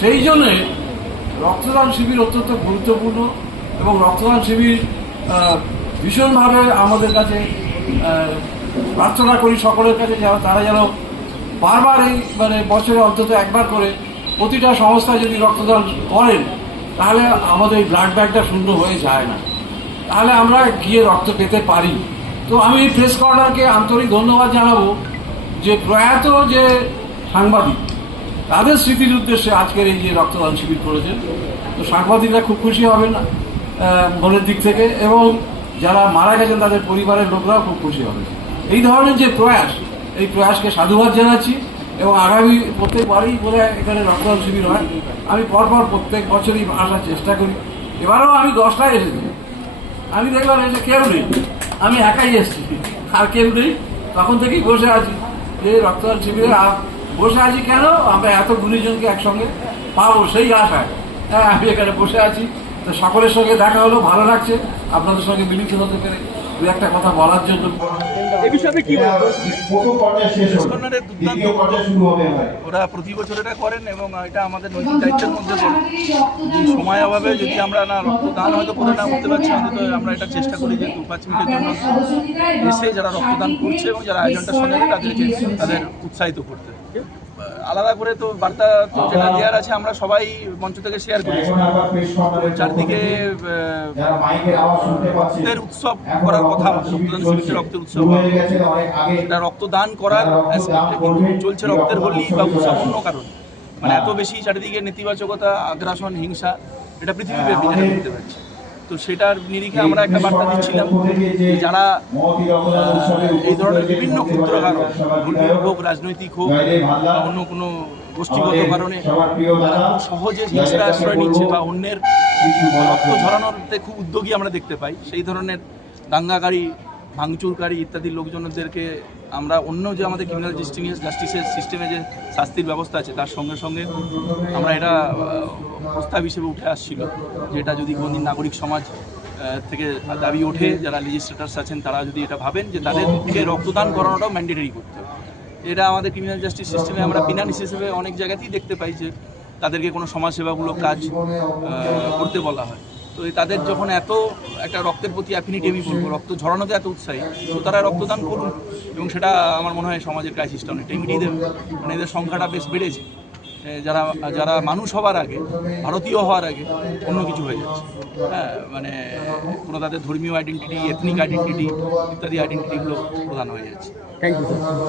সেই জন্যে রক্তদান শিবির অত্যন্ত গুরুত্বপূর্ণ এবং রক্তদান শিবির ভীষণভাবে আমাদের কাছে প্রার্থনা করি সকলের কাছে যেন তারা যেন বারবার এই মানে বছরে অন্তত একবার করে প্রতিটা সংস্থা যদি রক্তদান করেন, তাহলে আমাদের ব্লাড ব্যাগটা শূন্য হয়ে যায় না। তাহলে আমরা গিয়ে রক্ত পেতে পারি। তো আমি প্রেস কর্নারকে আন্তরিক ধন্যবাদ জানাব যে প্রয়াত যে সাংবাদিক তাদের স্মৃতির উদ্দেশ্যে আজকের এই যে রক্তদান শিবির করেছেন, তো সাংবাদিকরা খুব খুশি হবেন মনের দিক থেকে, এবং যারা মারা গেছেন তাদের পরিবারের লোকরাও খুব খুশি হবে। এই ধরনের যে প্রয়াস, এই প্রয়াসকে সাধুবাদ জানাচ্ছি, এবং আগামী প্রত্যেকবারই বলে এখানে রক্তদান শিবির হয়। আমি পরপর প্রত্যেক বছরই আসার চেষ্টা করি। এবারেও আমি দশটায় এসেছি। আমি দেখলাম এসে কেউ নেই। আমি একাই এসেছি। আর কেউ নেই। তখন থেকেই বসে আছি যে রক্তদান শিবিরে বসে আছি কেন? আমরা এত গুণীজনকে একসঙ্গে পাবো সেই আশায়। হ্যাঁ আমি এখানে বসে আছি। তো সকলের সঙ্গে দেখা হলো ভালো লাগছে। আপনাদের সঙ্গে মিলিত হতে পেরে দু একটা কথা বলার জন্য। এই বিষয়ে কি ওরা প্রতি বছর এটা করেন এবং এটা আমাদের নৈতিক দায়িত্বের মধ্যে পড়ে সময় অভাবে যদি আমরা না রক্তদান হয়তো করে না করতে পারছি অন্তত আমরা এটা চেষ্টা করি যে দু পাঁচ মিনিটের জন্য এসে যারা রক্তদান করছে এবং যারা আয়োজনটা শোনে তাদেরকে তাদের উৎসাহিত করতে। আলাদা করে তো বার্তা তো যেটা দেওয়ার আছে আমরা সবাই মঞ্চ থেকে শেয়ার করি। এখন আবার প্রেস কনফারেন্স চারদিকে রক্তের উৎসব করার কথা। রক্তের উৎসব। হয়ে এটা রক্তদান করার চলছে রক্তের হোলি বা উৎসবে উৎসব অন্য কারণ। মানে এত বেশি চারিদিকে নেতিবাচকতা আগ্রাসন হিংসা এটা পৃথিবীব্যাপী যেটা দেখতে পাচ্ছি। তো সেটার নিরিখে আমরা একটা বার্তা দিচ্ছিলাম যারা এই ধরনের বিভিন্ন ক্ষুদ্র কারণ হোক রাজনৈতিক হোক অন্য কোনো গোষ্ঠীগত কারণে তারা খুব সহজে হিংসার আশ্রয় নিচ্ছে বা অন্যের রক্ত জন্য। ঝরানোরতে খুব উদ্যোগী আমরা দেখতে পাই সেই ধরনের দাঙ্গাকারী ভাঙচুরকারী ইত্যাদি লোকজনদেরকে আমরা অন্য যে আমাদের ক্রিমিনাল জাস্টিস জাস্টিসের সিস্টেমে যে শাস্তির ব্যবস্থা আছে, তার সঙ্গে সঙ্গে আমরা এটা প্রস্তাব হিসেবে উঠে আসছিল যে এটা যদি কোনোদিন নাগরিক সমাজ থেকে দাবি ওঠে, যারা লেজিস্ট্রেটার্স আছেন, তারা যদি এটা ভাবেন যে তাদের তাদেরকে রক্তদান করানোটাও ম্যান্ডেটরি করতে হবে। এটা আমাদের ক্রিমিনাল জাস্টিস সিস্টেমে আমরা ফিনান্স হিসেবে অনেক জায়গাতেই দেখতে পাই যে তাদেরকে কোনো সমাজসেবামূলক কাজ করতে বলা হয়। তো তাদের যখন এত একটা রক্তের প্রতি অ্যাফিনিটি আমি বলব, রক্ত ঝরানোতে এত উৎসাহী, তো তারা রক্তদান করুন এবং সেটা আমার মনে হয় সমাজের ক্রাইসিসটা অনেকটাই মিটিয়ে দেবে। মানে এদের সংখ্যাটা বেশ বেড়েছে। যারা যারা মানুষ হওয়ার আগে, ভারতীয় হওয়ার আগে অন্য কিছু হয়ে যাচ্ছে। হ্যাঁ মানে কোনো তাদের ধর্মীয় আইডেন্টিটি এথনিক আইডেন্টিটি ইত্যাদি আইডেন্টিটিগুলো প্রধান হয়ে যাচ্ছে। Thank you